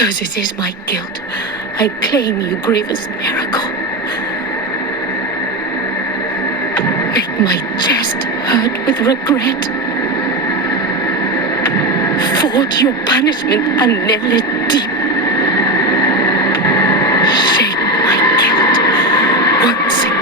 Because it is my guilt, I claim you, grievous miracle. Make my chest hurt with regret. Forge your punishment and nail it deep. Shake my guilt once again.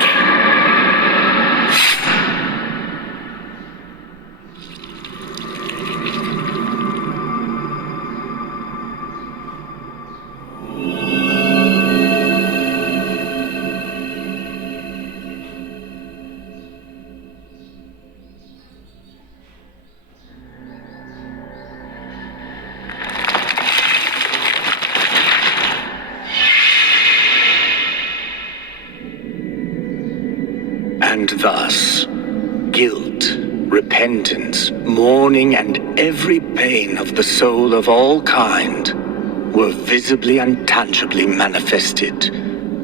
And thus, guilt, repentance, mourning, and every pain of the soul of all kind were visibly and tangibly manifested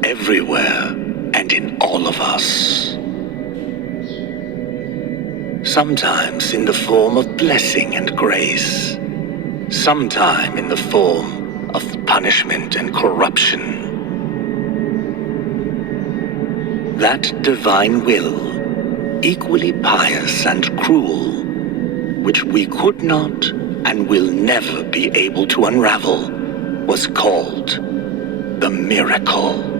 everywhere and in all of us. Sometimes in the form of blessing and grace, sometime in the form of punishment and corruption. That divine will, equally pious and cruel, which we could not and will never be able to unravel, was called the miracle.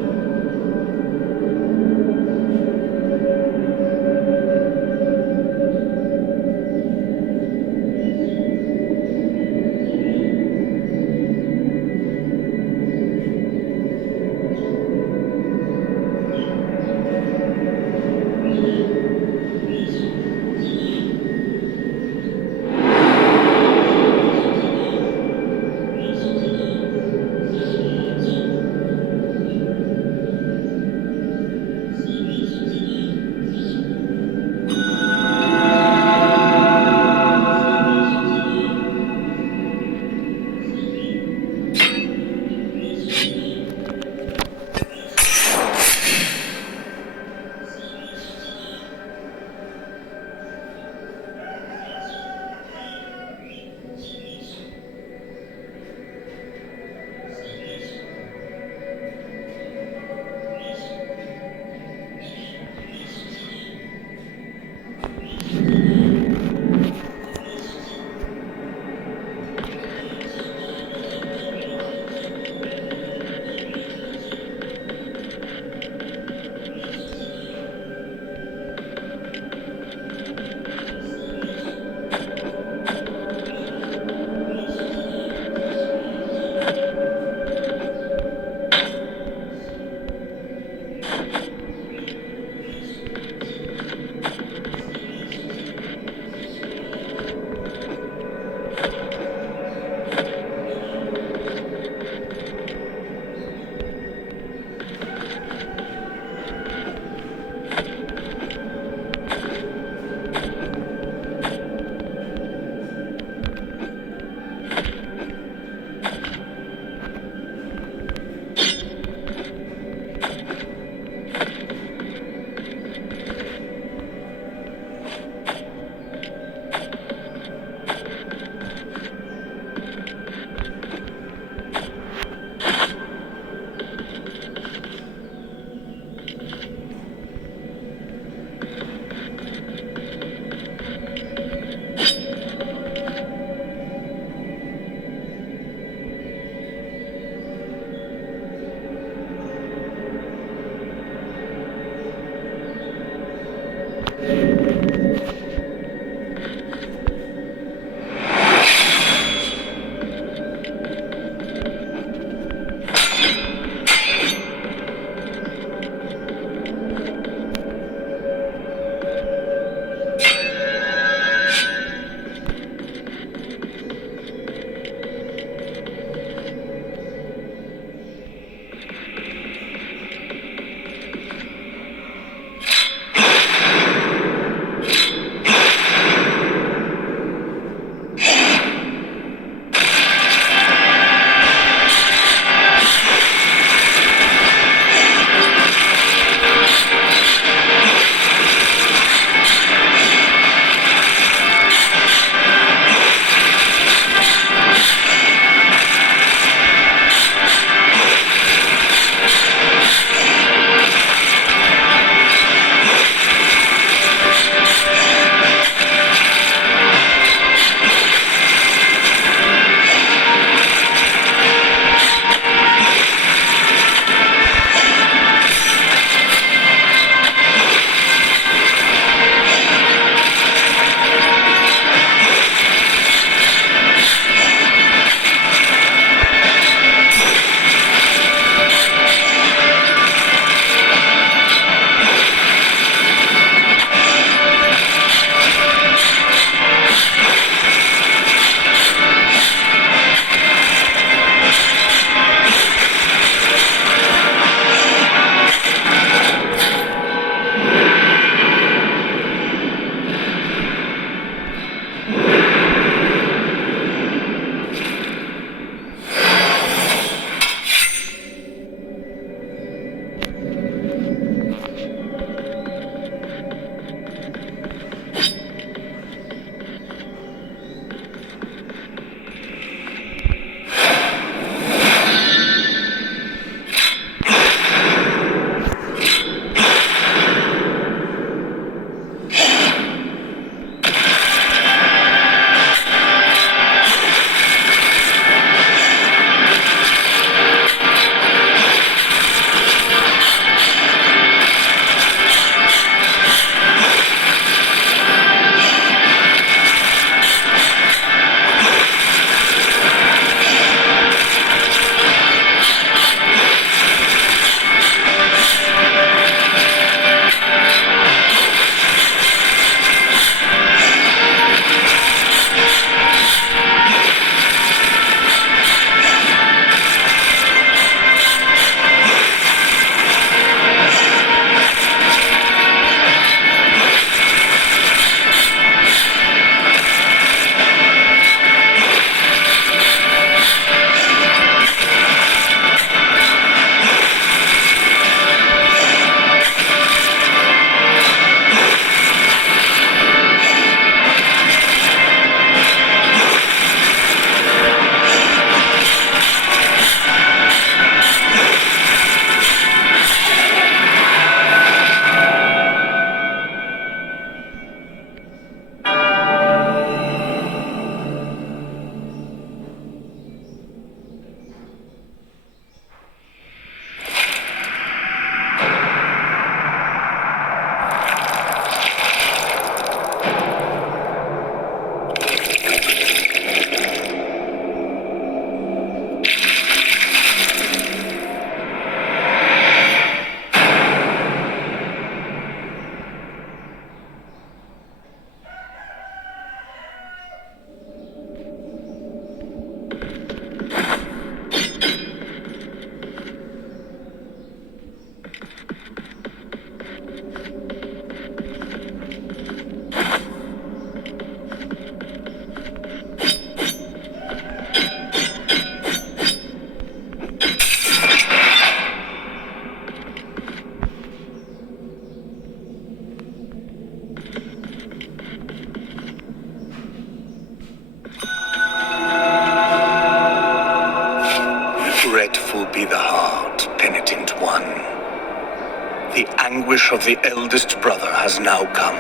The anguish of the eldest brother has now come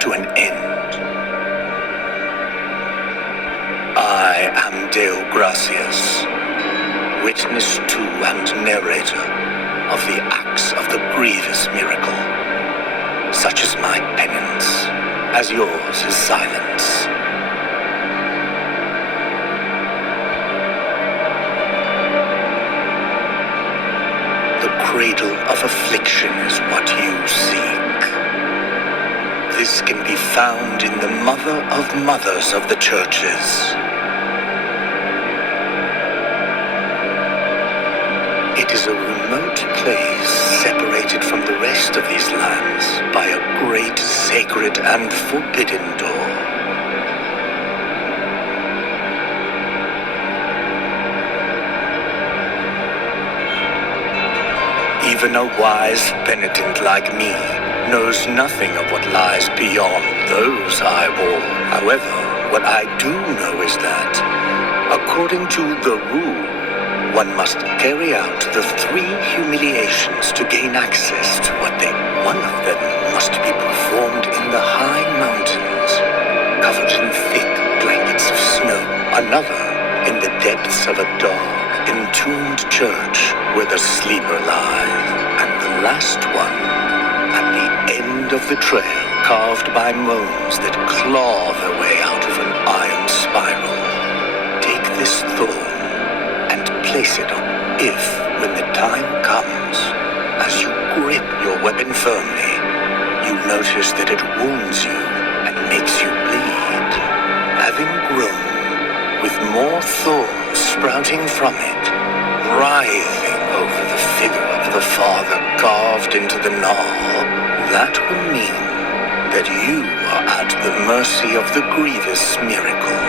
to an end. I am Deo Gracias, witness to and narrator of the acts of the grievous miracle. Such is my penance, as yours is silence. The cradle of affliction is what you seek. This can be found in the mother of mothers of the churches. It is a remote place separated from the rest of these lands by a great sacred and forbidden door. Even a wise penitent like me knows nothing of what lies beyond those high walls. However, what I do know is that, according to the rule, one must carry out the 3 humiliations to gain access to what they... One of them must be performed in the high mountains, covered in thick blankets of snow. Another in the depths of a dark, entombed church where the sleeper lies. And the last one at the end of the trail, carved by moans that claw their way out of an iron spiral. Take this thorn and place it on. If, when the time comes, as you grip your weapon firmly, you notice that it wounds you and makes you bleed, having grown with more thorns sprouting from it, writhing over the figure of the father carved into the knob, that will mean that you are at the mercy of the grievous miracle.